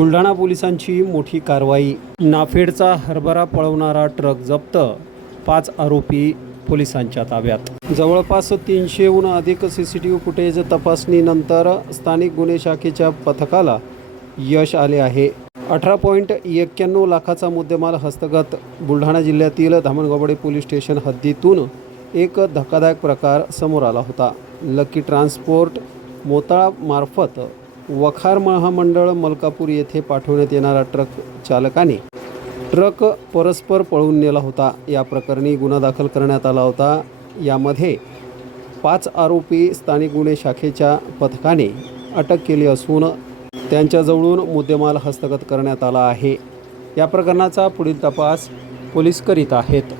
बुलढाणा पोलिसांची मोठी कारवाई। नाफेडचा हरभरा पळवणारा ट्रक जप्त, 5 आरोपी पोलिसांच्या ताब्यात। जवळपास 300हून अधिक सीसीटीव्ही फुटेज तपासणीनंतर स्थानिक गुन्हे शाखेच्या पथकाला यश आले आहे। 18.91 लाखाचा मुद्देमाल हस्तगत। बुलढाणा जिल्ह्यातील धामणगावडे पोलीस स्टेशन हद्दीतून एक धक्कादायक प्रकार समोर आला होता। लकी ट्रान्सपोर्ट मोताळामार्फत वखार महामंडळ मलकापूर येथे पाठवण्यात येणारा ट्रक चालकाने ट्रक परस्पर पळवून नेला होता। या प्रकरणी गुन्हा दाखल करण्यात आला होता। यामध्ये 5 आरोपी स्थानिक गुन्हे शाखेच्या पथकाने अटक केली असून त्यांच्याजवळून मुद्देमाल हस्तगत करण्यात आला आहे। या प्रकरणाचा पुढील तपास पोलीस करीत आहेत।